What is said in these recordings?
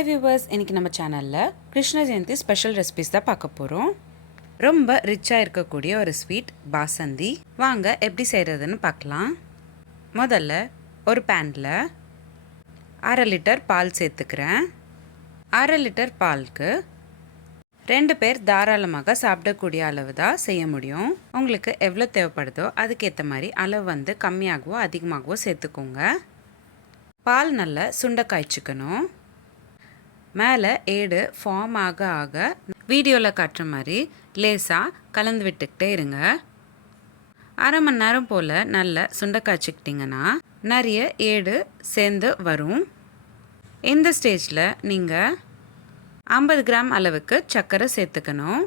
Hi viewers, இன்றைக்கி நம்ம சேனலில் கிருஷ்ண ஜெயந்தி ஸ்பெஷல் ரெசிபிஸ் தான் பார்க்க போகிறோம். ரொம்ப ரிச்சாக இருக்கக்கூடிய ஒரு ஸ்வீட் பாசந்தி. வாங்க எப்படி செய்கிறதுன்னு பார்க்கலாம். முதல்ல ஒரு பேனில் 1/2 லிட்டர் பால் சேர்த்துக்கிறேன். 1/2 லிட்டர் பாலுக்கு 2 பேர் தாராளமாக சாப்பிடக்கூடிய அளவு தான் செய்ய முடியும். உங்களுக்கு எவ்வளோ தேவைப்படுதோ அதுக்கேற்ற மாதிரி அளவு வந்து கம்மியாகவோ அதிகமாகவோ சேர்த்துக்கோங்க. பால் நல்லா சுண்ட காய்ச்சிக்கணும். மேலே ஏடு ஃபார்ம் ஆக ஆக வீடியோவில் காட்டுற மாதிரி லேசாக கலந்து விட்டுக்கிட்டே இருங்க. 1/2 மணி நேரம் போல் நல்லா சுண்டை காய்ச்சிக்கிட்டிங்கன்னா நிறைய ஏடு சேர்ந்து வரும். இந்த ஸ்டேஜில் நீங்கள் 50 கிராம் அளவுக்கு சர்க்கரை சேர்த்துக்கணும்.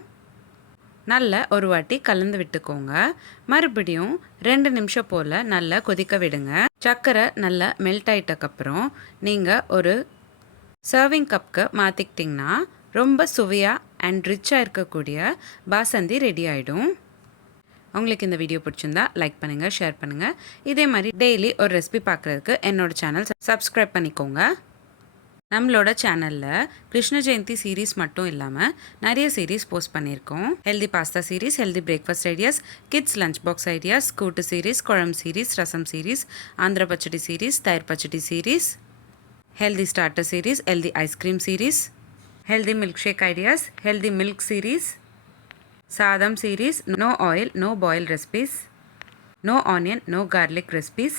நல்லா ஒரு வாட்டி கலந்து விட்டுக்கோங்க. மறுபடியும் 2 நிமிஷம் போல் நல்லா கொதிக்க விடுங்க. சர்க்கரை நல்லா மெல்ட் ஆகிட்டக்கப்புறம் நீங்கள் ஒரு சர்விங் கப்புக்கு மாற்றிக்கிட்டிங்கன்னா ரொம்ப சுவையாக அண்ட் ரிச்சாக இருக்கக்கூடிய பாசந்தி ரெடி ஆகிடும். உங்களுக்கு இந்த வீடியோ பிடிச்சிருந்தா லைக் பண்ணுங்கள், ஷேர் பண்ணுங்கள். இதே மாதிரி டெய்லி ஒரு ரெசிபி பார்க்குறதுக்கு என்னோடய சேனல் சப்ஸ்கிரைப் பண்ணிக்கோங்க. நம்மளோட சேனலில் கிருஷ்ண ஜெயந்தி சீரீஸ் மட்டும் இல்லாமல் நிறைய சீரீஸ் போஸ்ட் பண்ணியிருக்கோம். Healthy pasta series, healthy breakfast ideas, kids lunch box ideas, கூட்டு சீரீஸ், குழம்பு சீரீஸ், ரசம் சீரீஸ், ஆந்திர பச்சடி சீரீஸ், தயிர் பச்சடி series, healthy starter series, healthy ice cream series, healthy milkshake ideas, healthy milk series, sadam series, no oil no boil recipes, no onion no garlic recipes,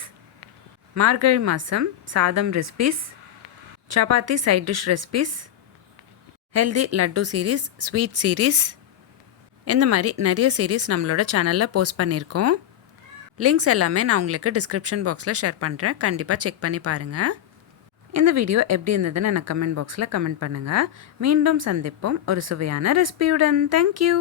margari masam sadam recipes, chapati side dish recipes, healthy laddu series, sweet series. இந்த மாதிரி நிறைய series நம்மளோட சேனலில் post பண்ணியிருக்கோம். Links எல்லாமே நான் உங்களுக்கு description பாக்ஸில் ஷேர் பண்ணுறேன். கண்டிப்பாக செக் பண்ணி பாருங்கள். இந்த வீடியோ எப்படி இருந்ததுன்னு எனக்கு கமெண்ட் பாக்ஸில் கமெண்ட் பண்ணுங்கள். மீண்டும் சந்திப்போம் ஒரு சுவையான ரெசிபியுடன். தேங்க்யூ.